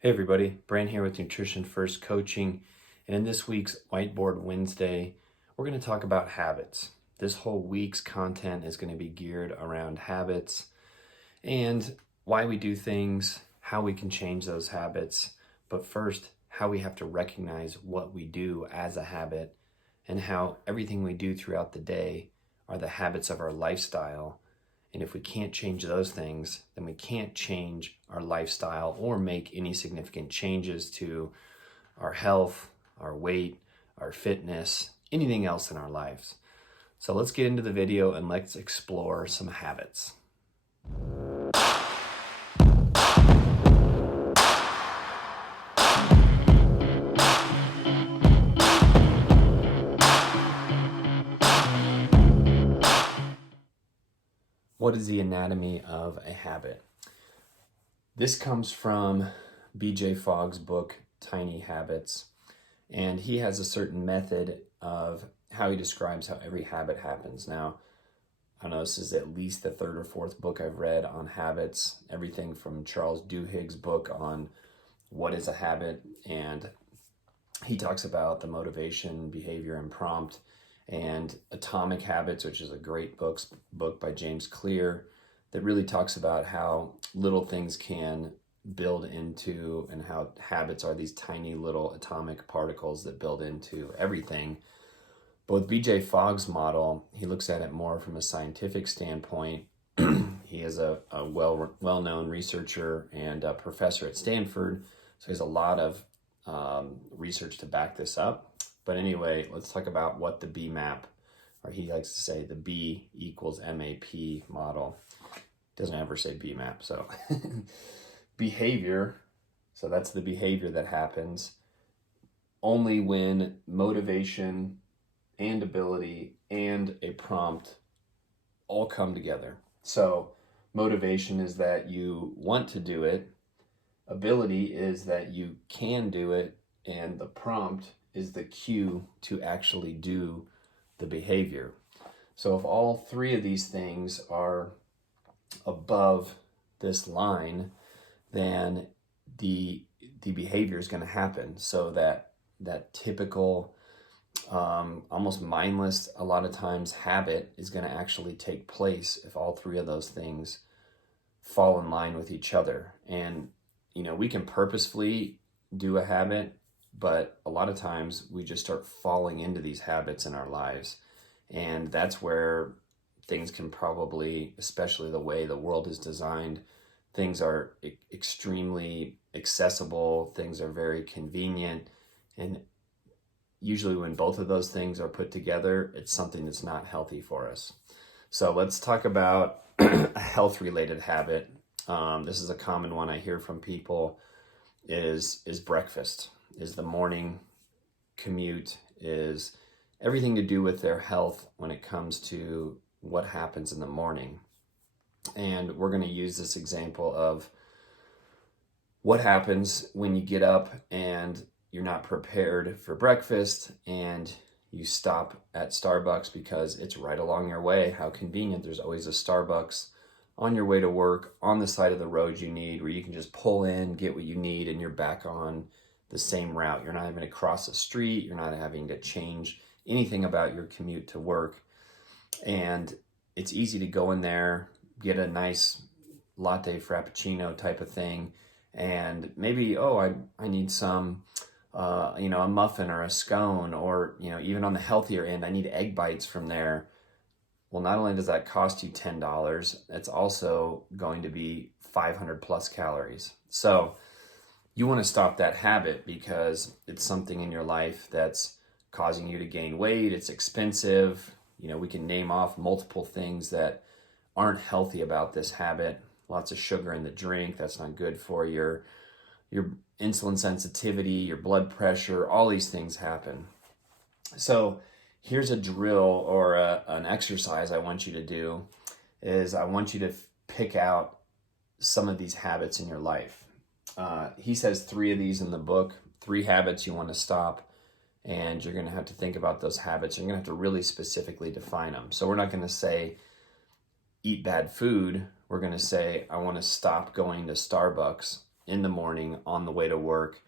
Hey everybody, Brand here with Nutrition First Coaching, and in this week's Whiteboard Wednesday, we're going to talk about habits. This whole week's content is going to be geared around habits and why we do things, how we can change those habits, but first, how we have to recognize what we do as a habit and how everything we do throughout the day are the habits of our lifestyle. And if we can't change those things, then we can't change our lifestyle or make any significant changes to our health, our weight, our fitness, anything else in our lives. So let's get into the video and let's explore some habits. What is the anatomy of a habit? This comes from B.J. Fogg's book, Tiny Habits, and he has a certain method of how he describes how every habit happens. Now, I know this is at least the third or fourth book I've read on habits, everything from Charles Duhigg's book on what is a habit, and he talks about the motivation, behavior, and prompt, and Atomic Habits, which is a great book by James Clear that really talks about how little things can build into and how habits are these tiny little atomic particles that build into everything. But with B.J. Fogg's model, he looks at it more from a scientific standpoint. He is a well-known researcher and a professor at Stanford, so he has a lot of research to back this up. But anyway, let's talk about what the BMAP, or he likes to say the B equals MAP model. Doesn't ever say BMAP, so behavior, so that's the behavior that happens only when motivation and ability and a prompt all come together. So motivation is that you want to do it, ability is that you can do it, and the prompt is the cue to actually do the behavior. So if all three of these things are above this line, then the behavior is going to happen. So that typical almost mindless, a lot of times, habit is going to actually take place if all three of those things fall in line with each other. And we can purposefully do a habit, but a lot of times we just start falling into these habits in our lives. And that's where things can probably, especially the way the world is designed, things are extremely accessible, things are very convenient. And usually when both of those things are put together, it's something that's not healthy for us. So let's talk about a health-related habit. This is a common one I hear from people is breakfast, is the morning commute, is everything to do with their health when it comes to what happens in the morning. And we're going to use this example of what happens when you get up and you're not prepared for breakfast and you stop at Starbucks because it's right along your way. How convenient. There's always a Starbucks on your way to work, on the side of the road you need, where you can just pull in, get what you need, and you're back on the same route. You're not having to cross the street. You're not having to change anything about your commute to work. And it's easy to go in there, get a nice latte frappuccino type of thing, and maybe, I need some, a muffin or a scone, or, even on the healthier end, I need egg bites from there. Well, not only does that cost you $10, it's also going to be 500 plus calories. So you want to stop that habit because it's something in your life that's causing you to gain weight. It's expensive. We can name off multiple things that aren't healthy about this habit. Lots of sugar in the drink. That's not good for your insulin sensitivity, your blood pressure. All these things happen. So here's a drill or an exercise I want you to do is I want you to pick out some of these habits in your life. He says 3 of these in the book, 3 habits you want to stop, and you're going to have to think about those habits. You're going to have to really specifically define them. So we're not going to say eat bad food. We're going to say I want to stop going to Starbucks in the morning on the way to work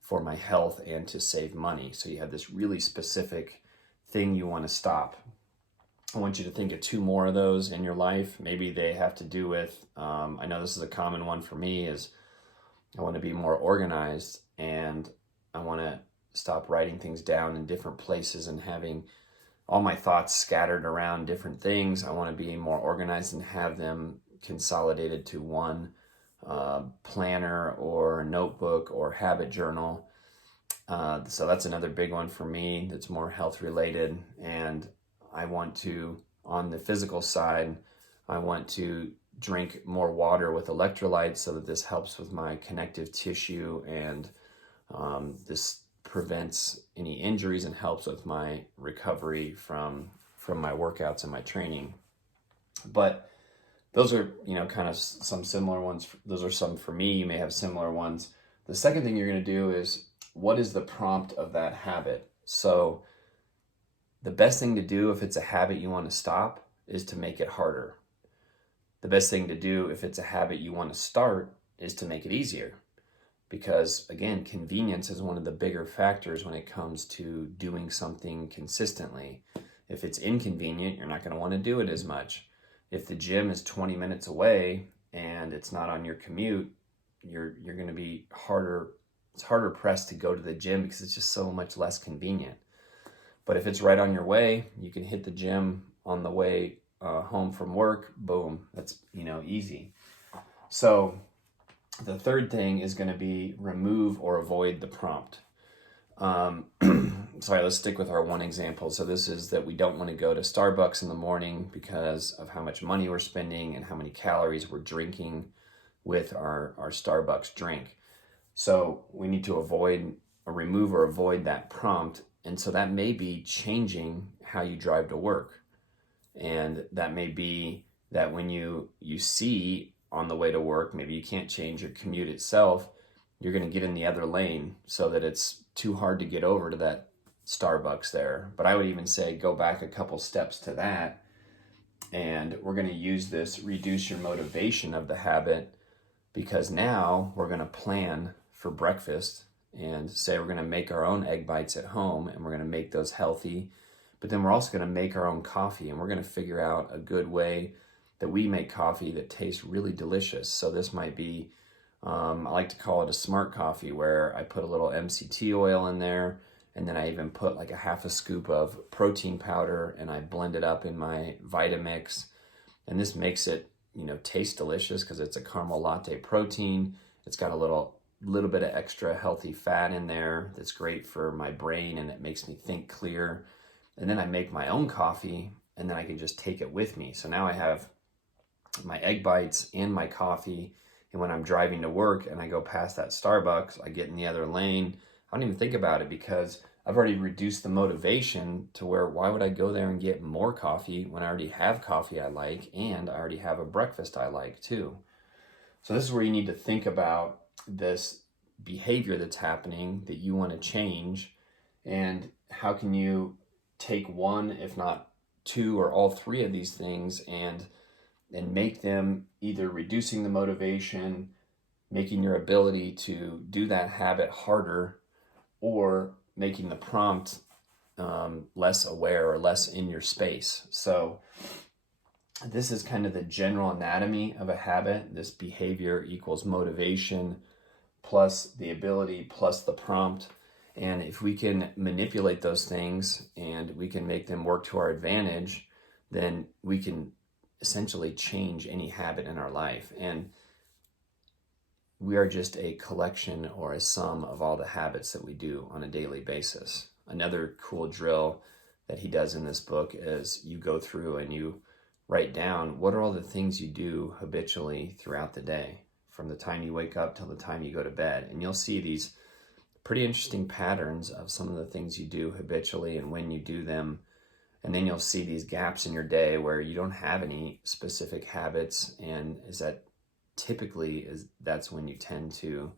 for my health and to save money. So you have this really specific thing you want to stop. I want you to think of 2 more of those in your life. Maybe they have to do with, I know this is a common one for me, is I want to be more organized, and I want to stop writing things down in different places and having all my thoughts scattered around different things. I want to be more organized and have them consolidated to one planner or notebook or habit journal. So that's another big one for me that's more health related. And I want to, on the physical side, I want to drink more water with electrolytes so that this helps with my connective tissue, and this prevents any injuries and helps with my recovery from my workouts and my training. But those are, kind of some similar ones. Those are some for me. You may have similar ones. The second thing you're going to do is, what is the prompt of that habit? So the best thing to do if it's a habit you want to stop is to make it harder. The best thing to do if it's a habit you want to start is to make it easier. Because again, convenience is one of the bigger factors when it comes to doing something consistently. If it's inconvenient, you're not going to want to do it as much. If the gym is 20 minutes away and it's not on your commute, you're going to be it's harder pressed to go to the gym because it's just so much less convenient. But if it's right on your way, you can hit the gym on the way home from work, boom, that's, easy. So the third thing is going to be remove or avoid the prompt. Sorry, let's stick with our one example. So this is that we don't want to go to Starbucks in the morning because of how much money we're spending and how many calories we're drinking with our Starbucks drink. So we need to remove or avoid that prompt. And so that may be changing how you drive to work. And that may be that when you see on the way to work, maybe you can't change your commute itself, you're going to get in the other lane so that it's too hard to get over to that Starbucks there. But I would even say go back a couple steps to that, and we're going to use this reduce your motivation of the habit, because now we're going to plan for breakfast and say we're going to make our own egg bites at home, and we're going to make those healthy. But then we're also going to make our own coffee, and we're going to figure out a good way that we make coffee that tastes really delicious. So this might be, I like to call it a smart coffee, where I put a little MCT oil in there, and then I even put like a half a scoop of protein powder, and I blend it up in my Vitamix. And this makes it, taste delicious because it's a caramel latte protein. It's got a little bit of extra healthy fat in there that's great for my brain, and it makes me think clear. And then I make my own coffee, and then I can just take it with me. So now I have my egg bites and my coffee. And when I'm driving to work and I go past that Starbucks, I get in the other lane. I don't even think about it because I've already reduced the motivation to where, why would I go there and get more coffee when I already have coffee I like, and I already have a breakfast I like too. So this is where you need to think about this behavior that's happening that you want to change, and how can you take one, if not two or all three of these things, and make them either reducing the motivation, making your ability to do that habit harder, or making the prompt less aware or less in your space. So this is kind of the general anatomy of a habit. This behavior equals motivation plus the ability plus the prompt. And if we can manipulate those things and we can make them work to our advantage, then we can essentially change any habit in our life. And we are just a collection or a sum of all the habits that we do on a daily basis. Another cool drill that he does in this book is you go through and you write down what are all the things you do habitually throughout the day, from the time you wake up till the time you go to bed. And you'll see these pretty interesting patterns of some of the things you do habitually and when you do them. And then you'll see these gaps in your day where you don't have any specific habits, and that's when you tend to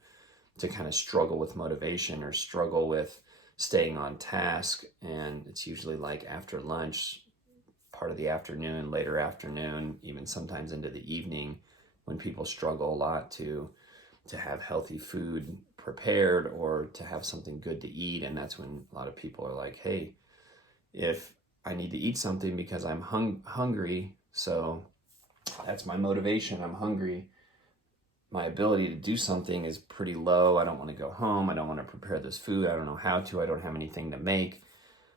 kind of struggle with motivation or struggle with staying on task. And it's usually like after lunch, part of the afternoon, later afternoon, even sometimes into the evening, when people struggle a lot to to have healthy food prepared or to have something good to eat. And that's when a lot of people are like, hey, if I need to eat something because I'm hungry, so that's my motivation, I'm hungry, my ability to do something is pretty low. I don't want to go home. I don't want to prepare this food. I don't know how to. I don't have anything to make.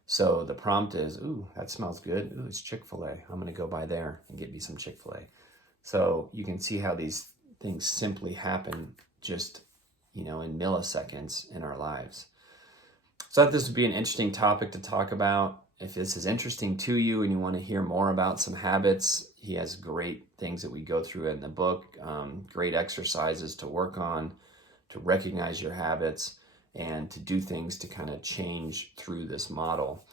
So the prompt is, ooh, that smells good. Ooh, it's Chick-fil-A. I'm going to go by there and get me some Chick-fil-A. So you can see how these things simply happen just, in milliseconds in our lives. So I thought this would be an interesting topic to talk about. If this is interesting to you and you want to hear more about some habits, he has great things that we go through in the book, great exercises to work on, to recognize your habits, and to do things to kind of change through this model.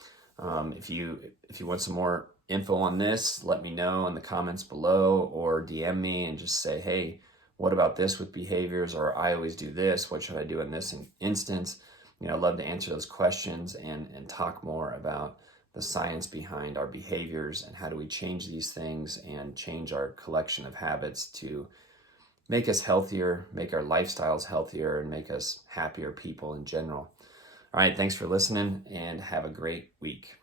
If you want some more info on this, let me know in the comments below or DM me and just say, hey, what about this with behaviors? Or I always do this. What should I do in this instance? I'd love to answer those questions and talk more about the science behind our behaviors and how do we change these things and change our collection of habits to make us healthier, make our lifestyles healthier, and make us happier people in general. All right, thanks for listening and have a great week.